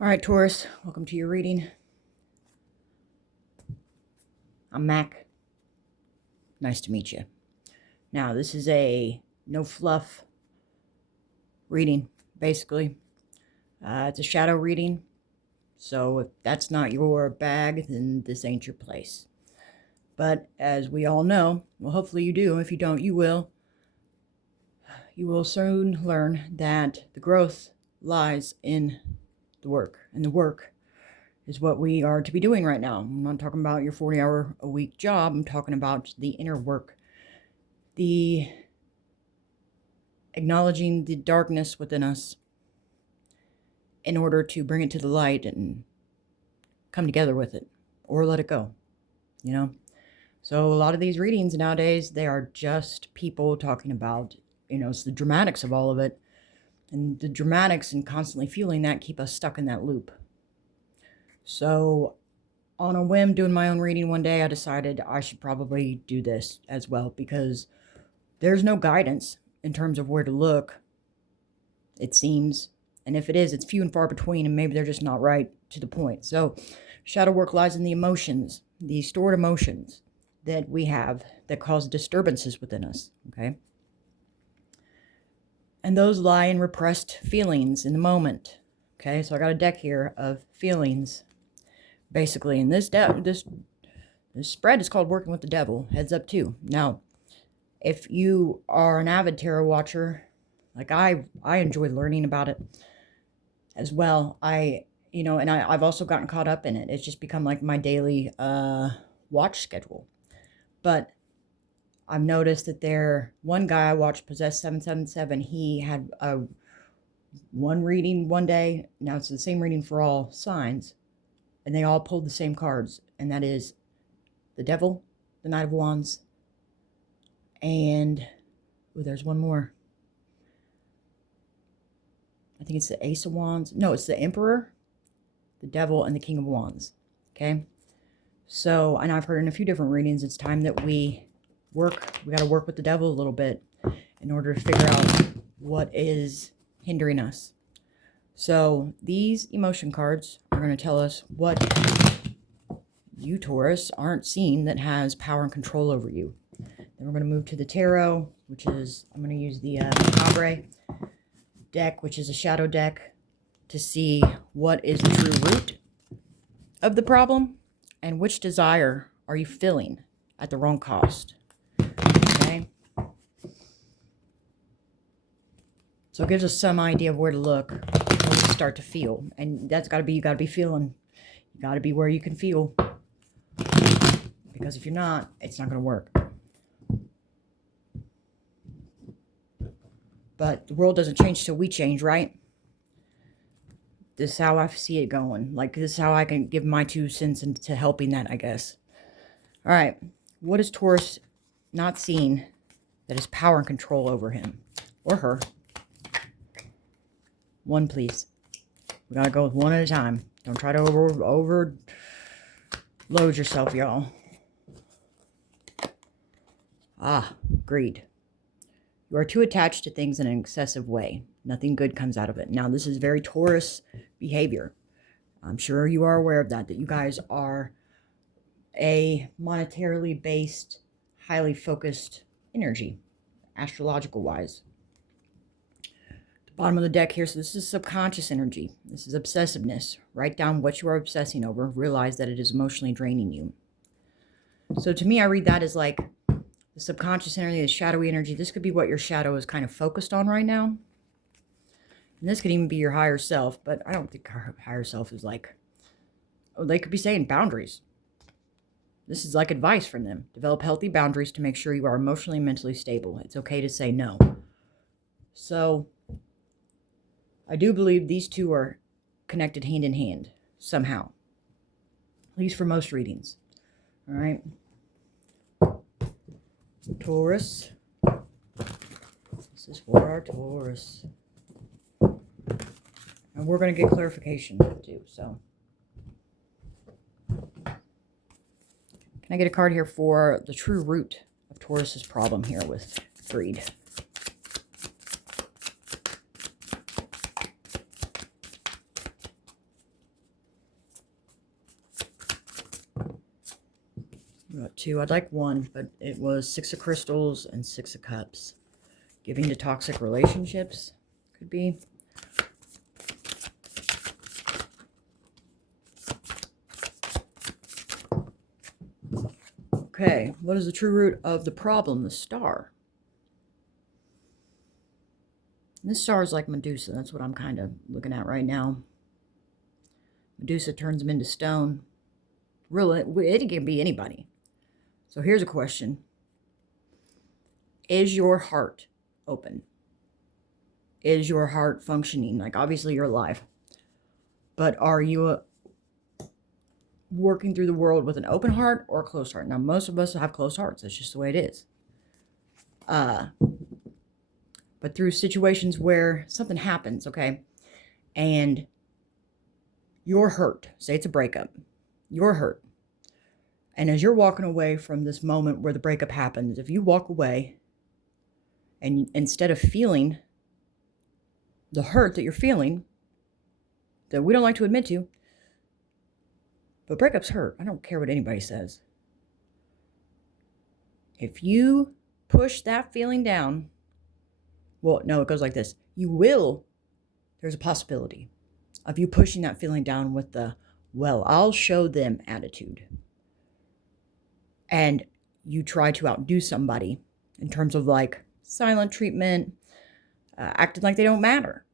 All right, Taurus, welcome to your reading. I'm Mac. Nice to meet you. Now, this is a no fluff reading, basically. It's a shadow reading, so if that's not your bag, then this ain't your place. But as we all know, well, hopefully you do. If you don't, you will. You will soon learn that the growth lies in the work, and the work is what we are to be doing right now. I'm not talking about your 40-hour-a-week job. I'm talking about the inner work, the acknowledging the darkness within us in order to bring it to the light and come together with it or let it go, you know? So a lot of these readings nowadays, they are just people talking about, it's the dramatics of all of it. And the dramatics and constantly feeling that keep us stuck in that loop. So on a whim, doing my own reading one day, I decided I should probably do this as well because there's no guidance in terms of where to look, it seems. And if it is, it's few and far between, and maybe they're just not right to the point. So shadow work lies in the emotions, the stored emotions that we have that cause disturbances within us, okay? And those lie in repressed feelings in the moment, okay? So I got a deck here of feelings, basically. And this spread is called Working with the Devil, heads up too. Now, if you are an avid tarot watcher, like I enjoy learning about it as well. I've also gotten caught up in it. It's just become like my daily watch schedule. But I've noticed that one guy I watched, Possessed 777, he had one reading one day. Now it's the same reading for all signs. And they all pulled the same cards. And that is the Devil, the Knight of Wands, and there's one more. I think it's the Ace of Wands. No, it's the Emperor, the Devil, and the King of Wands. Okay? So, and I've heard in a few different readings, it's time that we got to work with the devil a little bit in order to figure out what is hindering us. So these emotion cards are going to tell us what you, Taurus, aren't seeing that has power and control over you. Then we're going to move to the tarot, which is, I'm going to use the Macabre deck, which is a shadow deck, to see what is the true root of the problem and which desire are you filling at the wrong cost. Okay? So it gives us some idea of where to look when we start to feel. And that's got to be, you got to be feeling. You got to be where you can feel. Because if you're not, it's not going to work. But the world doesn't change till we change, right? This is how I see it going. Like, this is how I can give my 2 cents into helping that, I guess. All right. What is Taurus not seeing that is power and control over him or her? One, please. We got to go with one at a time. Don't try to overload yourself, y'all. Greed. You are too attached to things in an excessive way. Nothing good comes out of it. Now, this is very Taurus behavior. I'm sure you are aware of that you guys are a monetarily based, highly focused energy, astrological-wise. The bottom of the deck here, so this is subconscious energy. This is obsessiveness. Write down what you are obsessing over. Realize that it is emotionally draining you. So to me, I read that as like the subconscious energy, the shadowy energy. This could be what your shadow is kind of focused on right now. And this could even be your higher self, but I don't think our higher self is like, they could be saying boundaries. This is like advice from them. Develop healthy boundaries to make sure you are emotionally and mentally stable. It's okay to say no. So I do believe these two are connected hand in hand somehow, at least for most readings. All right. Taurus. This is for our Taurus. And we're going to get clarification too, so. Can I get a card here for the true root of Taurus's problem here with greed? Got two. I'd like one, but it was 6 of crystals and 6 of cups. Giving to toxic relationships could be. Okay, what is the true root of the problem? The star. And this star is like Medusa. That's what I'm kind of looking at right now. Medusa turns them into stone. Really, it can be anybody. So here's a question. Is your heart open? Is your heart functioning? Like, obviously you're alive. But are you working through the world with an open heart or a closed heart? Now, most of us have closed hearts. That's just the way it is. But through situations where something happens, okay, and you're hurt. Say it's a breakup. You're hurt. And as you're walking away from this moment where the breakup happens, if you walk away and instead of feeling the hurt that you're feeling, that we don't like to admit to, but breakups hurt. I don't care what anybody says. If you push that feeling down, well, no, it goes like this. There's a possibility of you pushing that feeling down with the, well, I'll show them attitude. And you try to outdo somebody in terms of like silent treatment, acting like they don't matter.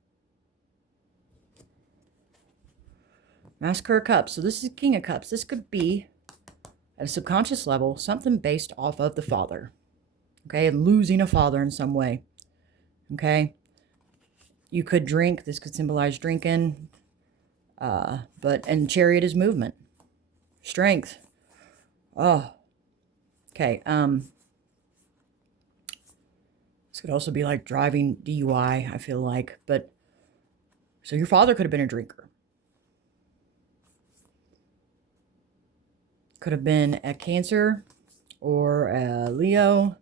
Massacre of Cups. So this is King of Cups. This could be, at a subconscious level, something based off of the father. Okay, losing a father in some way. Okay, you could drink. This could symbolize drinking. And Chariot is movement, strength. Oh, okay. This could also be like driving DUI. I feel like, but so your father could have been a drinker. Could have been a Cancer or a Leo.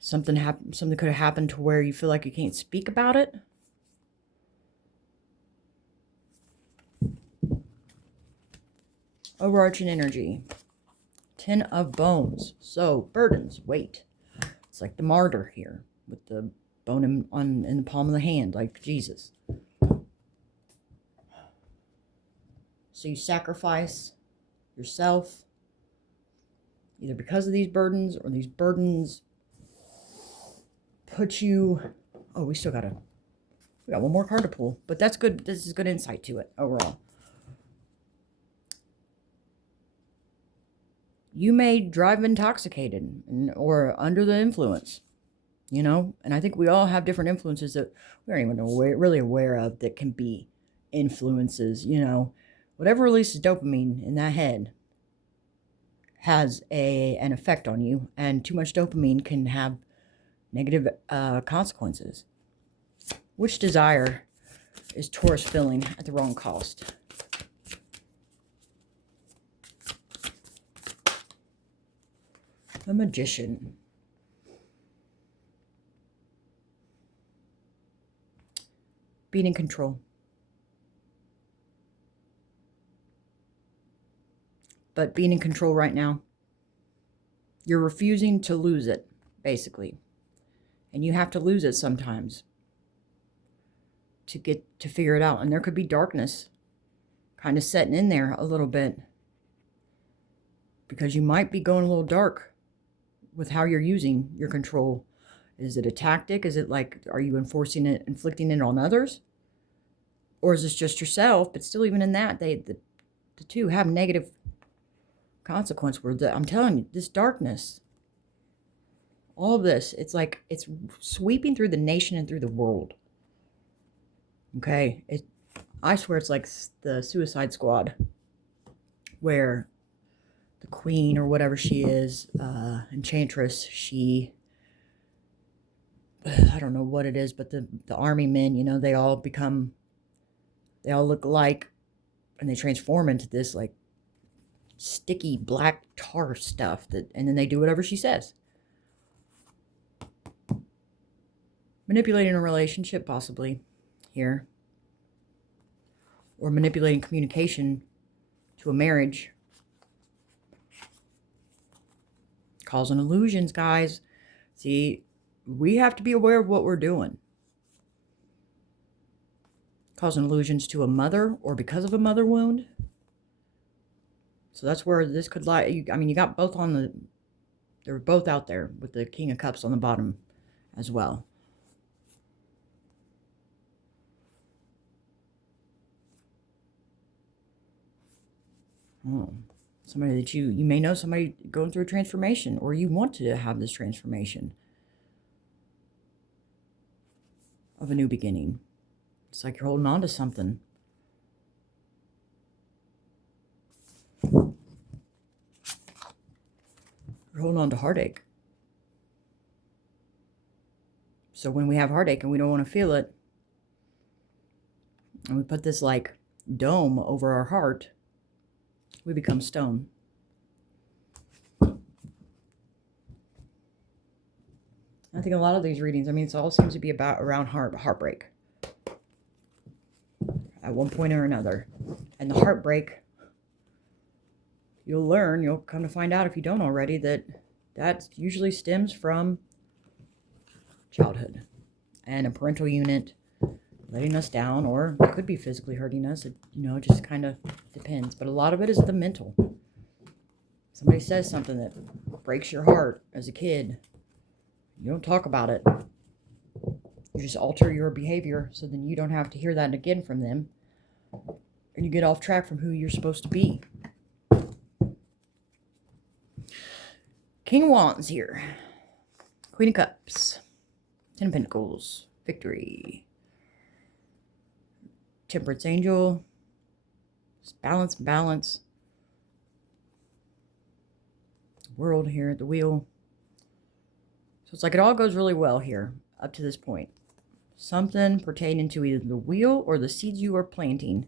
Something could have happened to where you feel like you can't speak about it. Overarching energy. 10 of Bones. So, burdens, weight. It's like the martyr here with the bone in the palm of the hand, like Jesus. So you sacrifice yourself either because of these burdens or these burdens put you... Oh, we got one more card to pull, but that's good. This is good insight to it overall. You may drive intoxicated or under the influence, you know? And I think we all have different influences that we aren't even really aware of that can be influences, you know? Whatever releases dopamine in that head has an effect on you, and too much dopamine can have negative consequences. Which desire is Taurus filling at the wrong cost? The Magician. Being in control. But being in control right now, you're refusing to lose it, basically. And you have to lose it sometimes to figure it out. And there could be darkness kind of setting in there a little bit, because you might be going a little dark with how you're using your control. Is it a tactic? Is it like, are you inflicting it on others? Or is this just yourself? But still, even in that, the two have negative consequence. Where I'm telling you, this darkness, all of this, it's like it's sweeping through the nation and through the world. Okay, I swear it's like the Suicide Squad, where the queen or whatever she is, Enchantress, I don't know what it is, but the army men, you know, they all look alike, and they transform into this like sticky black tar stuff and then they do whatever she says. Manipulating a relationship, possibly, here. Or manipulating communication to a marriage. Causing illusions, guys. See, we have to be aware of what we're doing. Causing illusions to a mother or because of a mother wound. So that's where this could lie. I mean, you got both on the... They're both out there with the King of Cups on the bottom as well. Oh, somebody that you may know, somebody going through a transformation, or you want to have this transformation of a new beginning. It's like you're holding on to something. You're holding on to heartache. So when we have heartache and we don't want to feel it, and we put this like dome over our heart, we become stone. I think a lot of these readings, I mean, it all seems to be about around heartbreak at one point or another. And the heartbreak, you'll come to find out if you don't already, that usually stems from childhood and a parental unit letting us down, or it could be physically hurting us. It, just kind of depends. But a lot of it is the mental. Somebody says something that breaks your heart as a kid. You don't talk about it. You just alter your behavior so then you don't have to hear that again from them. And you get off track from who you're supposed to be. King of Wands here. Queen of Cups. Ten of Pentacles. Victory. Temperance Angel. Just balance. World here at the wheel. So it's like it all goes really well here up to this point. Something pertaining to either the wheel or the seeds you are planting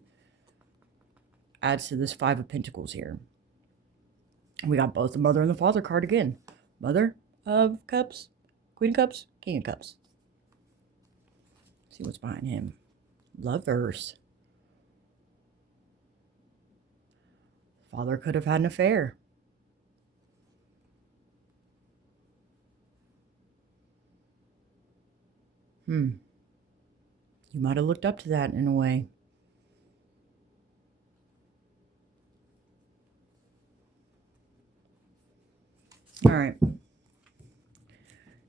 adds to this Five of Pentacles here. We got both the Mother and the Father card again. Mother of Cups, Queen of Cups, King of Cups. See what's behind him. Lovers. Father could have had an affair. You might have looked up to that in a way. All right.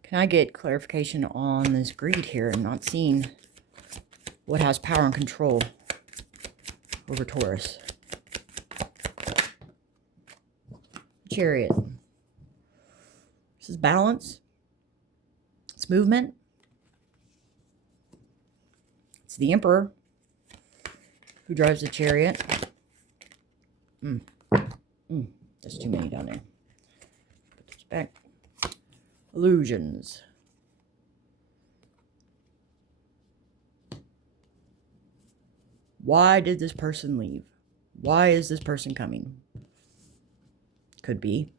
Can I get clarification on this greed here and not seeing what has power and control over Taurus? Chariot. This is balance. It's movement. It's the Emperor who drives the chariot. There's too many down there. Put this back. Illusions. Why did this person leave? Why is this person coming? Could be.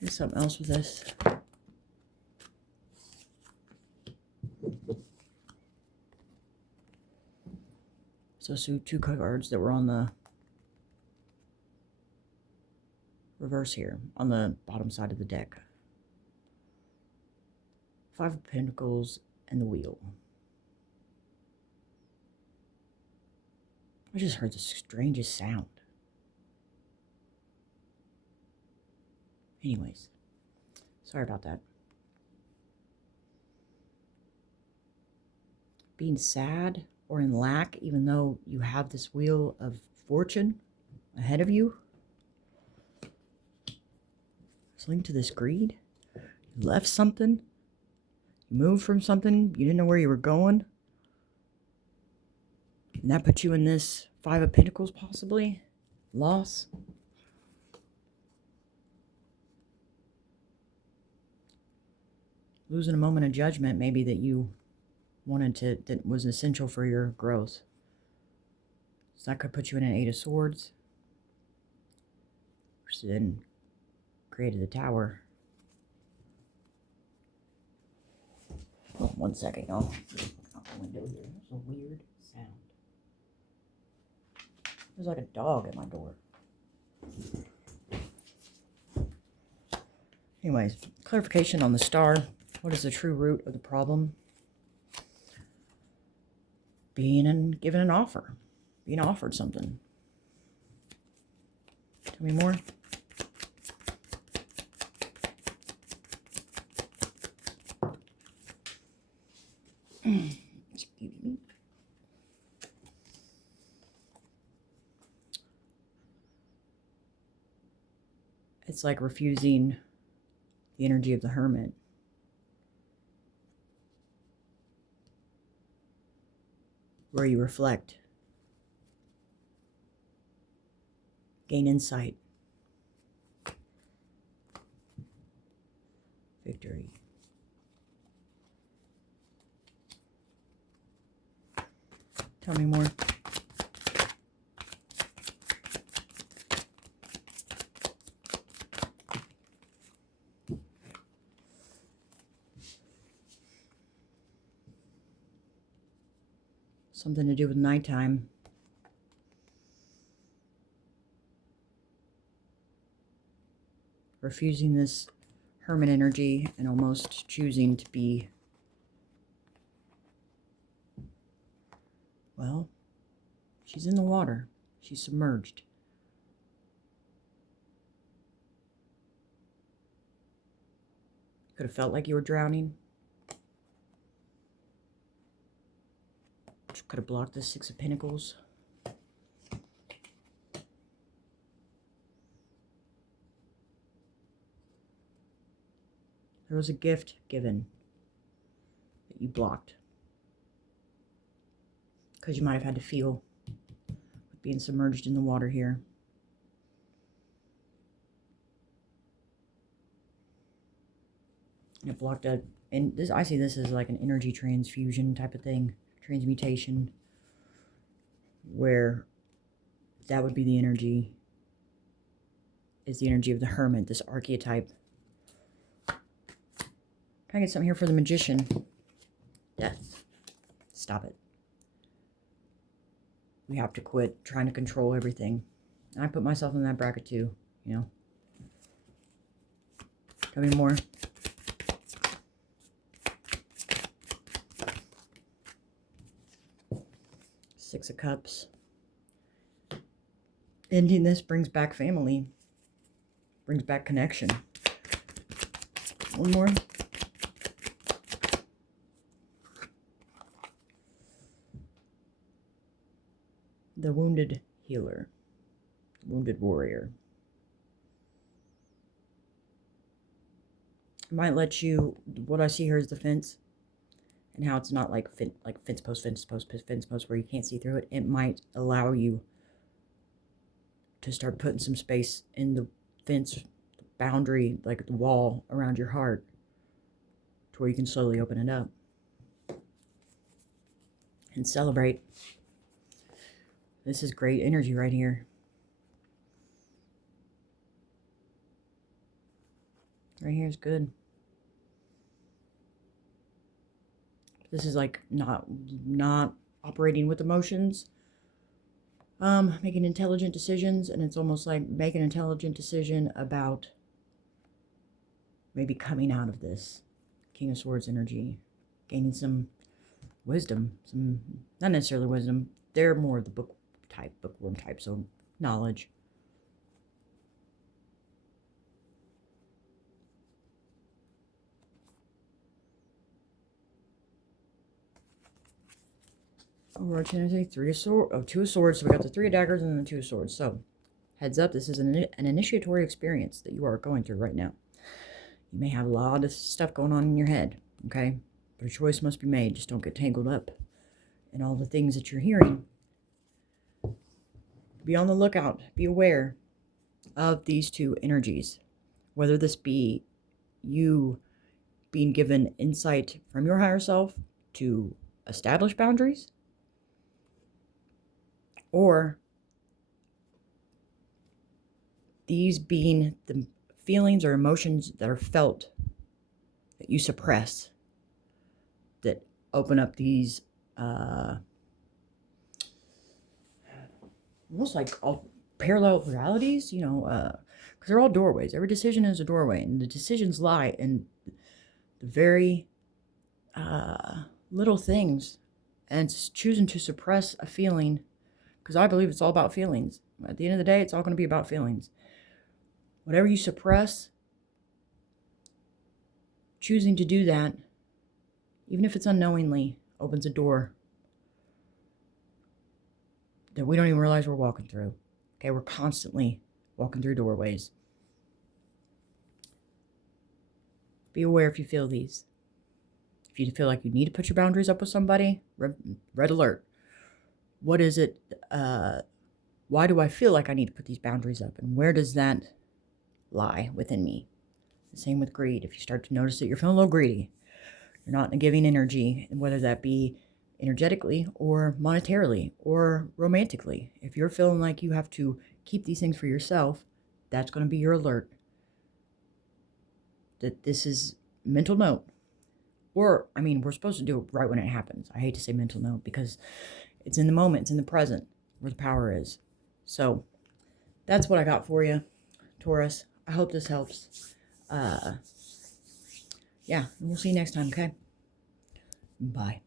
Here's something else with this. So two cards that were on the reverse here, on the bottom side of the deck. Five of Pentacles and the Wheel. I just heard the strangest sound. Anyways, sorry about that. Being sad or in lack, even though you have this wheel of fortune ahead of you. It's linked to this greed. You left something. You moved from something. You didn't know where you were going. And that put you in this Five of Pentacles, possibly. Loss. Losing a moment of judgment, maybe, that you wanted to, that was essential for your growth. So that could put you in an Eight of Swords. Which then created the Tower. 1 second, y'all. Out the window here. There's a weird sound. There's like a dog at my door. Anyways, clarification on the star. What is the true root of the problem? Given an offer. Being offered something. Tell me more. Excuse me. It's like refusing the energy of the hermit. Where you reflect. Gain insight. Victory. Tell me more. Something to do with nighttime. Refusing this hermit energy and almost choosing to be, well, she's in the water. She's submerged. Could have felt like you were drowning. Could have blocked the Six of Pentacles. There was a gift given that you blocked. Because you might have had to feel being submerged in the water here. And it blocked out. And this, I see this as like an energy transfusion type of thing. Transmutation. Where that would be the energy. Is the energy of the hermit, this archetype. Can I get something here for the magician? Death. Stop it. We have to quit trying to control everything. And I put myself in that bracket too, you know. Tell me more. Six of Cups. Ending this brings back family. Brings back connection. One more. The wounded healer. Wounded warrior. I might let you, what I see here is the fence. And how it's not like fence post, where you can't see through it. It might allow you to start putting some space in the fence boundary, like the wall around your heart, to where you can slowly open it up and celebrate. This is great energy right here. Right here is good. This is like not operating with emotions. Making intelligent decisions, and it's almost like make an intelligent decision about maybe coming out of this King of Swords energy, gaining some wisdom, some, not necessarily wisdom, they're more the bookworm type, so knowledge. Or can I say two of swords. So we got the Three of Daggers and the Two of Swords. So heads up, this is an initiatory experience that you are going through right now. You may have a lot of stuff going on in your head, okay? But a choice must be made. Just don't get tangled up in all the things that you're hearing. Be on the lookout. Be aware of these two energies. Whether this be you being given insight from your higher self to establish boundaries, or these being the feelings or emotions that are felt that you suppress, that open up these almost like all parallel realities, you know, because they're all doorways. Every decision is a doorway, and the decisions lie in the very little things, and it's choosing to suppress a feeling, because I believe it's all about feelings. At the end of the day, it's all going to be about feelings. Whatever you suppress, choosing to do that, even if it's unknowingly, opens a door that we don't even realize we're walking through. Okay, we're constantly walking through doorways. Be aware if you feel these. If you feel like you need to put your boundaries up with somebody, red alert. What is it? Why do I feel like I need to put these boundaries up? And where does that lie within me? The same with greed. If you start to notice that you're feeling a little greedy, you're not in a giving energy, whether that be energetically or monetarily or romantically. If you're feeling like you have to keep these things for yourself, that's going to be your alert that this is mental note. Or, I mean, we're supposed to do it right when it happens. I hate to say mental note because it's in the moment, it's in the present where the power is. So that's what I got for you, Taurus. I hope this helps. Yeah, and we'll see you next time, okay? Bye.